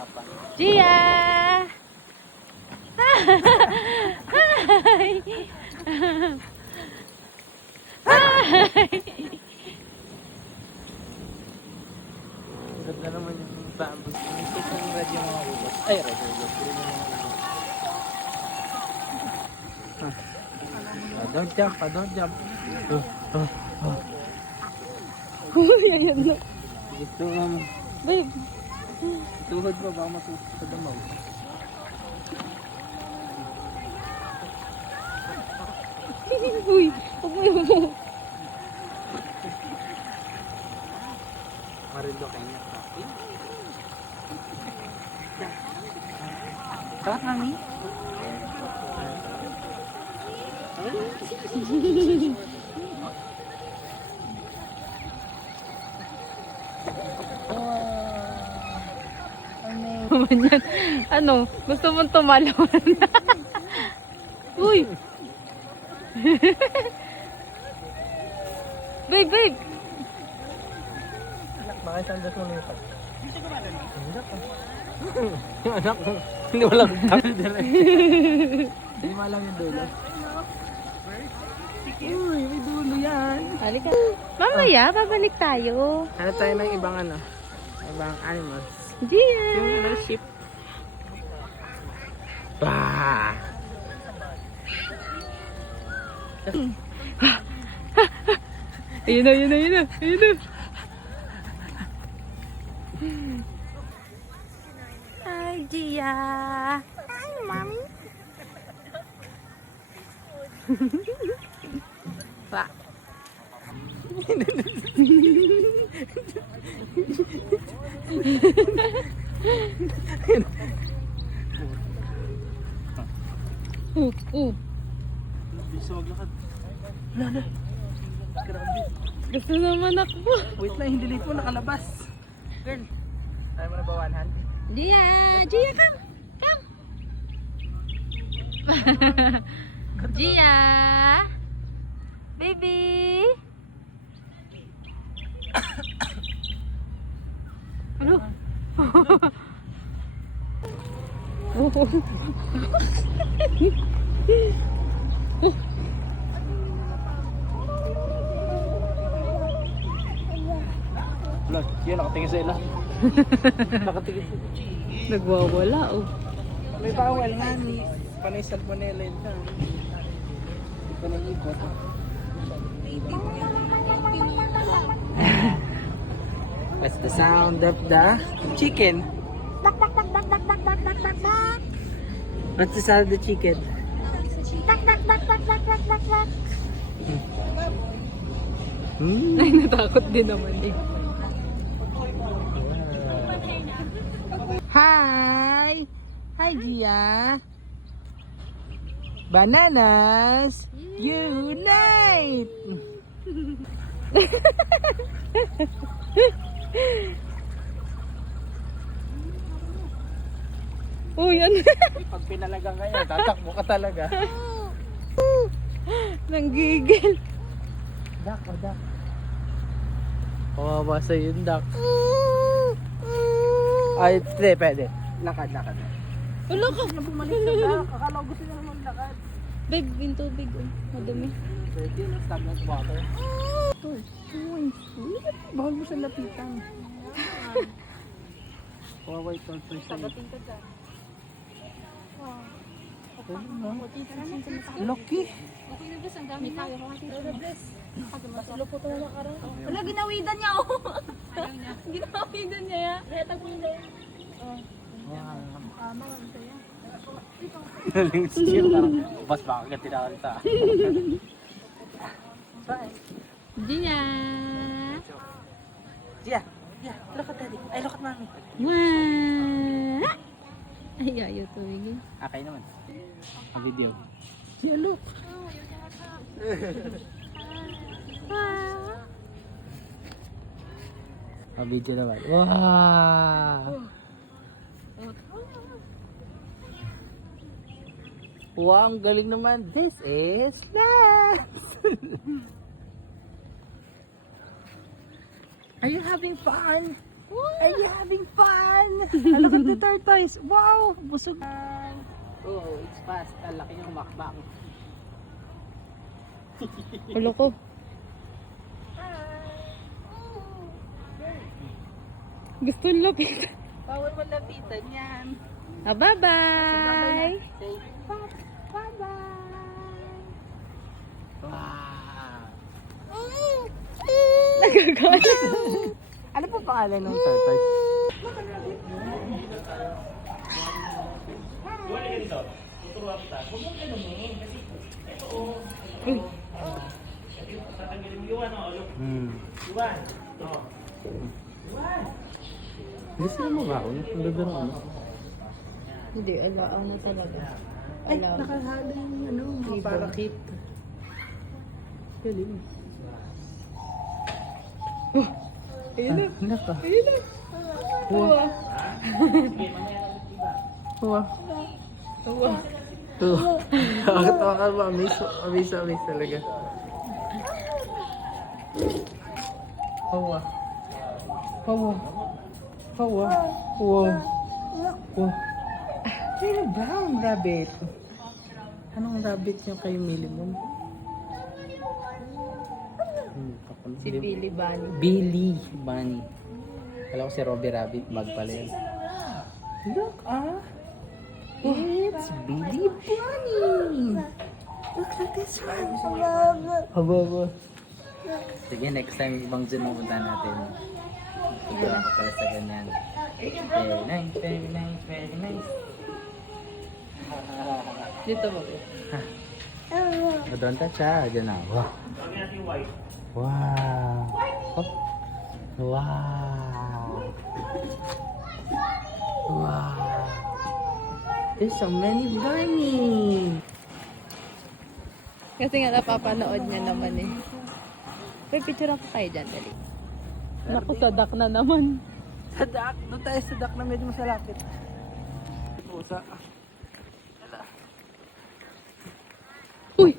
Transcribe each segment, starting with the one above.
hanapan. Gia! Hi! Hi! Ganda naman yung bamboo. Misis ng radyo mga ubos. Ay, radyo ubos. Puro yung mga ubos. Don't jump, don't jump. Uy, ayan na. Gusto nga mo. Babe. Tuhod mo, baka matutok sa damaw. Uy, huwag mo yung... Marindo kayo niya. Sarap mami. Naman yan. Ano, gusto mong tumalon? Uy! Babe, babe! Baka isang das mo lupa. Yung anak ko, hindi mo lang Hindi mo alam yung dulo. Uy, may dulo yan. Halika. Mamaya, babalik tayo. Ano tayo ng ibang ibang animals. Gia! Yung little sheep. Bah! Ayun na, ayun na, ayun na, ayun na. Hi, Gia! Hi, Mommy! Pa. Bisa maglakad. Wala. Grabe. Gusto naman ako. Wait lang, hindi late mo nakalabas. Girl, ayaw mo na ba one hand? Gia! Gia, come! Come! Gia! Baby! Ano? Wala, yan nakatingin sa ila. Nakatingin sa Nagwawala, oh. May bawal nga ni panay salmonella yun ka. Hindi pa nang ikot. What's the sound of the chicken? What's the sound of the chicken? Hmm. Ay, natakot din naman eh. Hi! Hi, Gia! Bananas! Unite! Uy, ano? Pag pinalagang kanya, tatakbo ka talaga. Nanggigil. Dak, o dak. Kawawa sa yung dak. Ay, hindi, pwede. Lakad, lakad. Wala ka. Bumalik ka dak. Akala ko gusto niya naman lakad. Babe, yung tubig, oh. Madumi. Pwede na stagnant water. Ito, bawal mo sa lapitan. Kawawa yung tortoise. Sabatin ka dyan. Lucky. Wala, ginawidan niya, oh. Ginawidan niya, ya. Bas baka ka tinakanta. Gia. Gia, Gia, look at daddy. Ay, look at mommy. Wah. Ay, ayaw tumigil. Okay naman. Ang video. Gia, look. Wah. Ang video naman. Wow! Wow, ang galing naman. This is dance! Are you having fun? Are you having fun? Look at the tortoise. Wow! Busog. Oh, it's fast. Ang laki yung makbang. Ulo ko. Gusto lapit. Bawal mo lapitan yan. Ah, bye-bye! Say, bye-bye. Wow! Nagagalit. Ano po pangalan ng tortoise? Gusto mo ba ako? Ang ganda ng ano? Hindi, ano talaga. Ay, nakahalo yung ano, mga parakit. Galing. Ayun na. Naka. Ayun na. Uwa. Uwa. Uwa. Uwa. Nakakatawa ka ba? Amaze talaga. Uwa. Uwa. Uwa. Uwa. Uwa. May brown rabbit. Anong rabbit yung kayo mili mo? Si Billy Bunny. Billy Bunny. Alam ko si Robbie Rabbit, bag pala yun. Look it's Billy Bunny. Look at this one. Aba. Sige, next time ibang zoo na punta natin. Ito lang ko pala sa ganyan. Very nice, very nice, very nice. Dito ba? Don't touch ha. Diyan na. Wow. Wow. Hop. Wow. Wow. There's so many bunny. Kasi nga napapanood niya naman eh. May picture ako kayo dyan, dali. Naku, sadak na naman. Sa dak. Doon tayo sa dak na medyo masalapit. Pusa. Uy!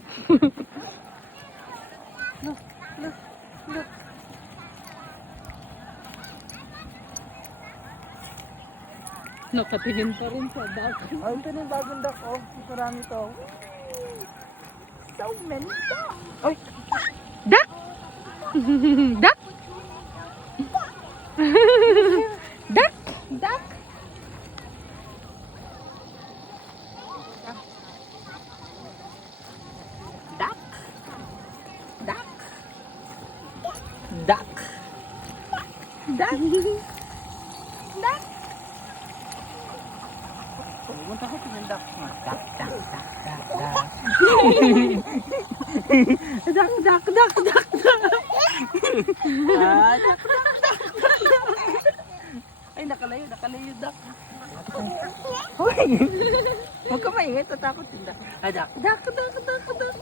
Look. Nakatingin pa rin sa duck. Oh, ito na yung bagong duck. Oh, marami to. So many duck. Ay! Duck! Duck! Duck! Duck! Duck! Duck! Duck! Duck! Duck! Pumunta ko sa duck. Duck, duck, duck, duck, duck. Duck, duck, duck, duck, duck. Ah, duck, duck, duck, duck. Ay, nakalayo yung duck. Hoy! Huwag ka maingay, tatakot yung duck. Ah, duck, duck, duck, duck, duck.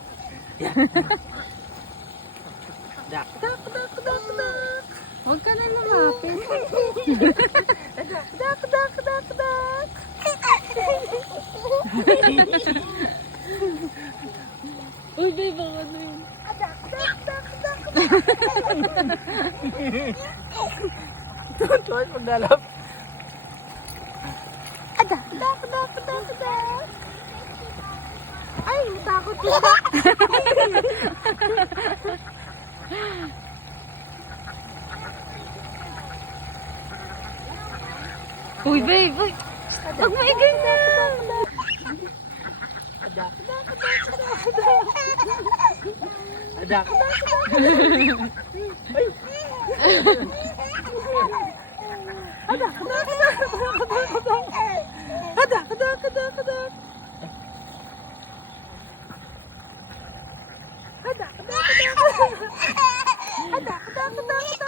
Duck, duck, duck, duck, duck. Huwag ka na lumapit. Duck, duck, duck, duck, duck. Uy, babe, baka ano yun? Duck, duck, duck, duck, duck. Tuwan maglalap. Duck, duck, duck, duck, duck. Ay, natakot yung duck. Uy, babe, uy. Huwag maigay na. Duck, duck, duck, duck, duck. Duck, duck, duck. Ay. Duck, duck, duck, duck, duck. Duck, duck, duck, duck. Duck, duck, duck, duck.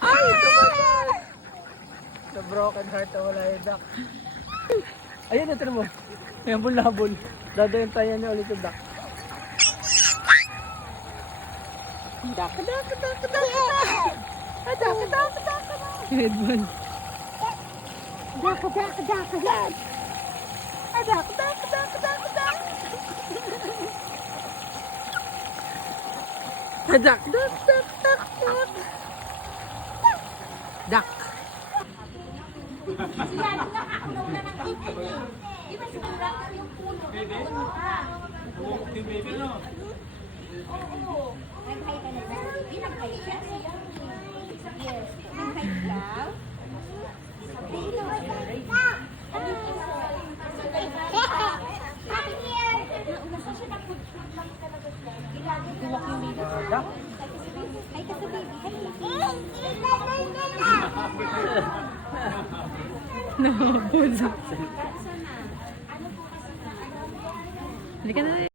Ay, tumagal! The broken heart na wala yung duck. Ayun, ito mo. May habol-habol. Dadayon tayo niya ulit yung duck. Duck, duck, duck, duck, duck. Duck, duck, duck, duck. Headband. Duck, duck, duck, duck. Duck, duck, duck, duck, duck. Duck, duck, duck, duck, duck. Hindi ka na.